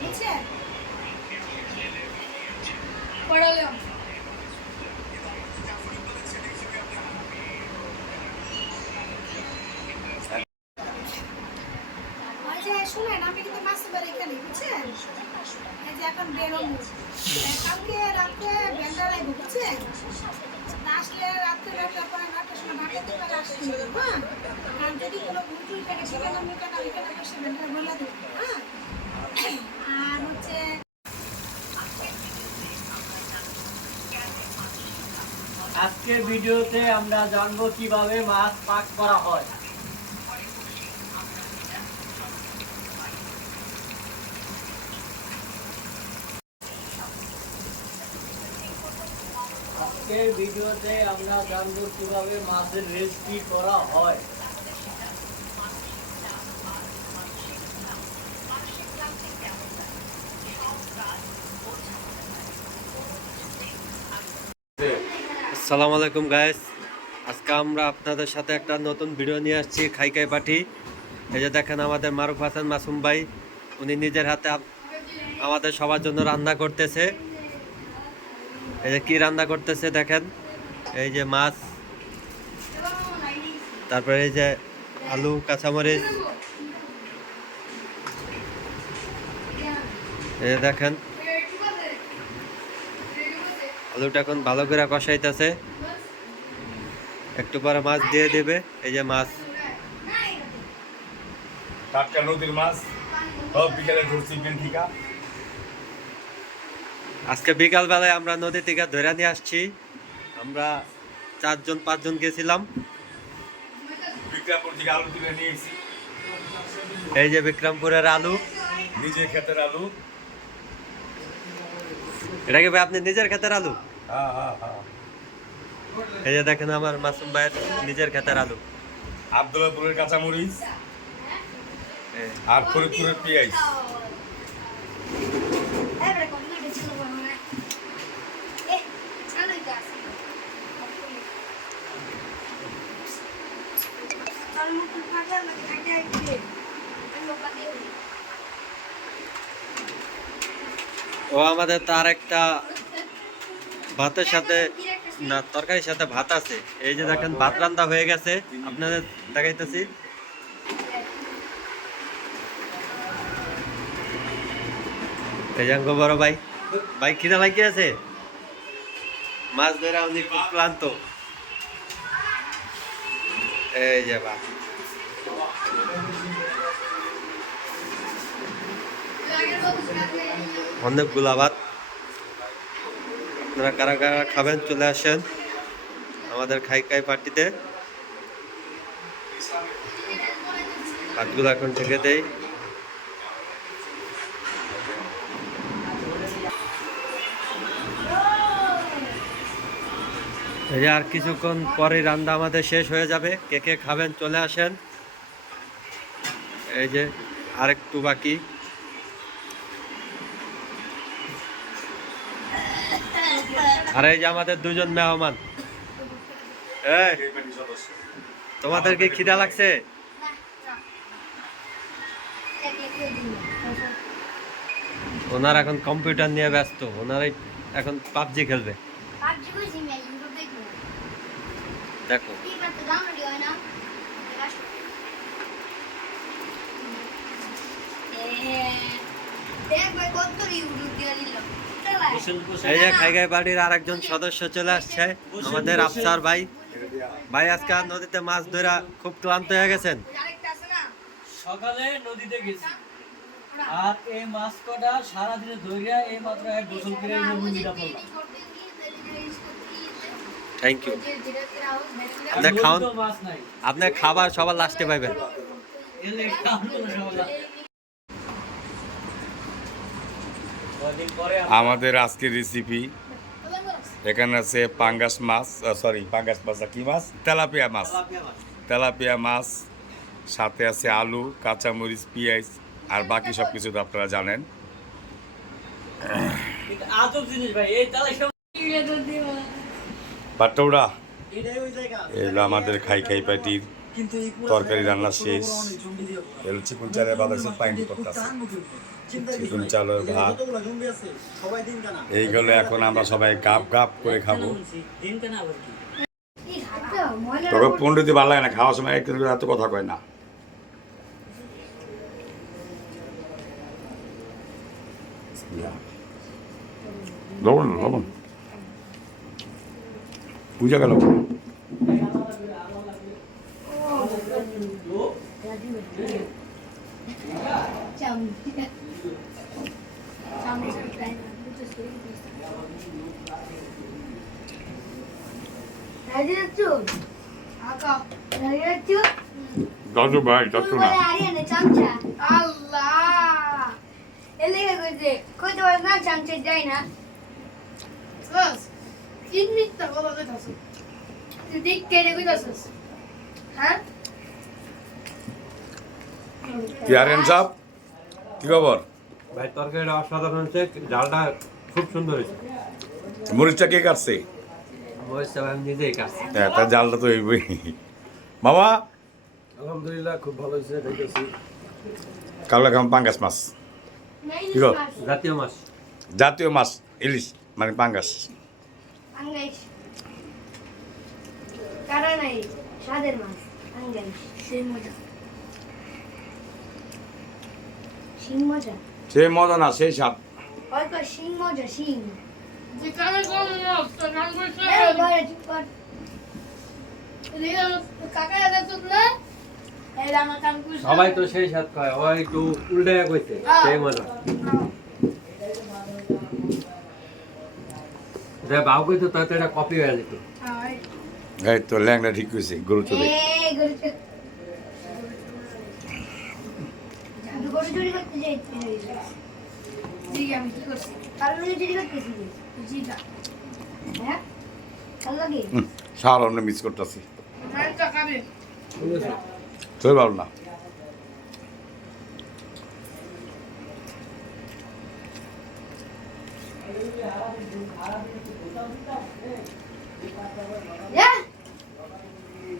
বুঝছেন? পড়ালাম। ওই যে শুনেন, আমি কিন্তু মাছের বাড়ি এখানে, বুঝছেন? এই যে এখন বেরোবো। কালকে রাত্রে ভেন্ডার আইবো, বুঝছেন? আসলে রাত্রে 9টার পরে 9টার সময় ঢাকা থেকে আসতে হবে, হ্যাঁ? আর যদি কোনো ভুল থাকে সেখানে মিটাটা ওইখানে বসে ভেন্ডার বলে দেবো, হ্যাঁ? আর হচ্ছে আজকের ভিডিওতে আমরা জানবো কিভাবে মাছ পাক করা হয়। আজকের ভিডিওতে আমরা জানবো কিভাবে মাছের রেসিপি করা হয়। আসসালামু আলাইকুম গাইস, আজকে আমরা আপনাদের সাথে একটা নতুন ভিডিও নিয়ে আসছি খাইকাই পাঠি। এই যে দেখেন আমাদের মারুফ হাসান মাসুম ভাই, উনি নিজের হাতে আমাদের সবার জন্য রান্না করতেছে। এই যে কি রান্না করতেছে দেখেন, এই যে মাছ, তারপরে এই যে আলু কাঁচামরিচ, এই যে দেখেন আলুটা এখন ভালো করে কষাইতেছে, একটু পরে মাছ দিয়ে দেবে। এই যে মাছ, টাটকা নদীর মাছ, সব বিকেলে ধরছি থেকে। আজকে বিকাল বেলায় আমরা নদী থেকে ধরে নিয়ে আসছি। আমরা 4-5 জন গেছিলাম। বিক্রমপুর থেকে আলু তুলে নিয়ে এসেছি, এই যে বিক্রমপুরের আলু, নিজের ক্ষেতের আলু। এটা কি ভাই আপনি নিজের ক্ষেতের আলু? হ্যাঁ হ্যাঁ হ্যাঁ। এই যে দেখেন আমার মাসুম ভাইয়ের নিজের ক্ষেতের আলু। আব্দুল্লাহপুরের কাঁচামরিচ এই, আর ফরিদপুরের পেঁয়াজ। ও আমাদের তার একটা ভাতের সাথে না তরকারির সাথে ভাত আছে। এই যে দেখেন ভাত রান্না হয়ে গেছে, আপনাদের দেখাইতেছি। এই যে আঙ্গো বড় ভাই, ভাই খিদা লাগি আছে, মাছ ধরে উনি খুব ক্লান্ত। এই যে ভাত, অনেকগুলা ভাত। আপনারা কারা কারা খাবেন চলে আসেন আমাদের খাইকাই পার্টিতে। ভাতগুলো এখন ঢেকে দেই। এই যে আর কিছুক্ষণ পরে রান্না আমাদের শেষ হয়ে যাবে। কে কে খাবেন চলে আসেন। এই যে আরেকটু বাকি। আর এই যে আমাদের 2 জন মেহমান। এই তোমাদের কি খিদা লাগছে? ওনারা এখন কম্পিউটার নিয়ে ব্যস্ত, ওনারাই এখন পাবজি খেলবে। দেখো এই যে খাইগাই বাড়ির আরেকজন সদস্য চলে আসছে, আমাদের আফসার ভাই। ভাই আজকে নদীতে মাছ ধরা খুব ক্লান্ত হয়ে গেছেন। সকালে নদীতে গেছি, আর এই মাছ কটা সারাদিনে ধরিয়া এই মাত্র এক গোসল করে মন্দিরা পড়লাম। Thank you. আপনি খাওয়ান, মাছ নাই, আপনি খাবার সবার লাস্টে পাইবেন। এলে খাওয়ার কোনো সমস্যা নেই। কদিন পরে আমাদের আজকের রেসিপি, এখানে আছে পাঙ্গাস মাছ, সরি পাঙ্গাস মাছ না, কি মাছ, তেলাপিয়া মাছ। তেলাপিয়া মাছ, সাথে আছে আলু, কাঁচামরিচ, পেঁয়াজ, আর বাকি সব কিছু তো আপনারা জানেন। কিন্তু আজব জিনিস ভাই, এই তালে বাট্টৌরা, এটাই ওই জায়গা। এগুলো আমাদের খাইকাই পার্টির তরকারি রান্না শেষ। এল চিকুন চালের ভাত আছে, পাইনি করতেছে চিকুন চালের ভাত। এইগুলো এখন আমরা সবাই গাপ গাপ করে খাবো। তবে পণ্ডিত ভালো লাগে না, খাওয়ার সময় একটু এত কথা কয় না। লবণ লবণ বুঝা গেল। দাদু ভাই যাচ্ছ না, কি আরেন সাহেব কি খবর? ভাই তরকারিটা অসাধারণ হয়েছে, ডালটা খুব সুন্দর হয়েছে। মরিচটা কে কাটছে? মরিচটা আমি নিজেই কাটছি। হ্যাঁ, তার জালটা তো এইবই। মামা আলহামদুলিল্লাহ খুব ভালো হয়েছে, খাইতেছি। কালো খাম পাঙ্গাস মাছ, কি গো? জাতীয় মাছ। জাতীয় মাছ ইলিশ মানে পাঙ্গাস। স্বাদের মাছ আঙ্গাইশ সেই মজা শিং মজা সে মজা না সেই স্বাদ। হয়তো শিং মজা শিং যেখানে কোন তো নাম করছে কাকা দাদা তো না এই আমার কাম করছে সবাই তো সেই স্বাদ খায়, ও একটু উল্টায়া কইছে সেই মজা। যে বাউ কইতো তাতে এটা কপি হয়ে যেত। এই তো ল্যাংটা ঠিক হয়েছে, গরু চলে। এই গরু চুরি করতে যাই জি আমি কি করছি কারণ চুরি করতেছি জিটা হ্যাঁ ভালো লাগে সার আমরা মিস করতেছি, নামটা খাবে চল ভালো না।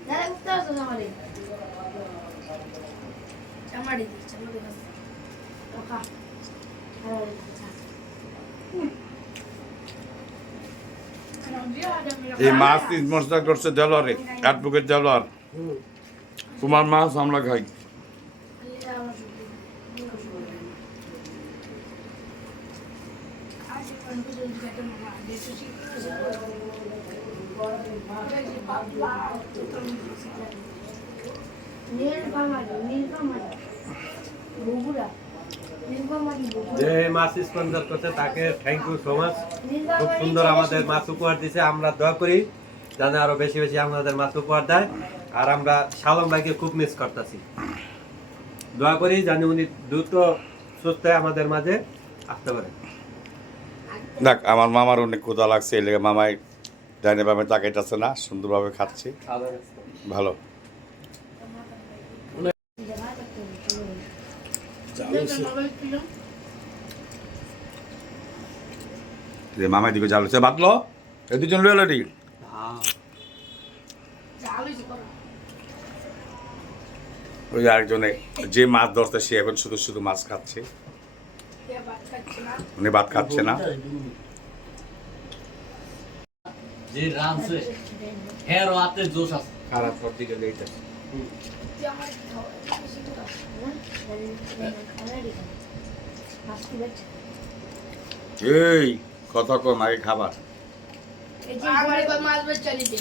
দাদা উঠতে আসো আমাদের চামাড়ি চামাড়ি ওকা এই মাছ মশলা করছে দেলোয়ারে, অ্যাডভোকেট দেলোয়ার। তোমার মাছ আমরা খাই। নীলফামারী বগুড়া নীলফামারী যে মাছ স্পন্সর করছে তাকে থ্যাংক ইউ সো মাচ। খুব সুন্দর আমাদের মাছ উপহার দিছে। আমরা দোয়া করি যেন আরো বেশি বেশি আমাদের মাছ উপহার দেয়। আর আমরা শালম ভাইকে খুব মিস করতেছি। দোয়া করি যেন উনি দ্রুত সুস্থ হয়ে আমাদের মাঝে আসতে পারে। দেখ আমার মামার অনেক ক্ষুধা লাগছে, এই লেগে মামাই ডাইনে বামে তাকাইতেছে না, সুন্দরভাবে খাচ্ছে। ভালো মামাই দিকে জাল হচ্ছে, বাতলো এই দুজন লুয়ে লড়ি। ওই আরেকজনে যে মাছ ধরতে সে এখন শুধু শুধু মাছ খাচ্ছে, উনি ভাত খাচ্ছে না। যে রাঁধছে এর হাতে জোশ আছে। খারাপ করতে গেলে এইটা এই কথা কম, আগে খাবার। মাছ বেচ চালিয়ে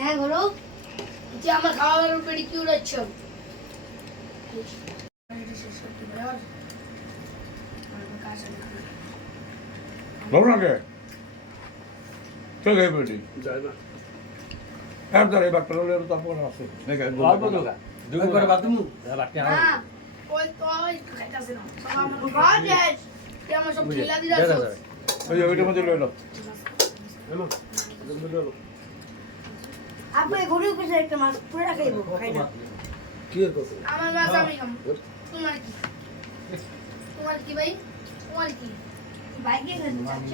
হ্যাঁ গরু যে আমার খাওয়ার উপরে কি উড়াচ্ছ বলো না কে চল গাই বেটি যায় না। একদম এই বাচ্চা লোকের তো আপন আছে অল্প দোকা দুই করে বাদ দিমু বাটি আনো। হ্যাঁ ওই তো একটু খাইতাছে না সব আমার খাওয়া যায় তুই আমার সব খিলা দিদাছ ওই ওইটার মধ্যে লইল। আপনি গরু কিছু একটা মাছ পুরো খাইবো খাই না আমার মাছ আমি খাম তোমার কি তোমার কি ভাই তোমার কি বাইকে খাচ্ছ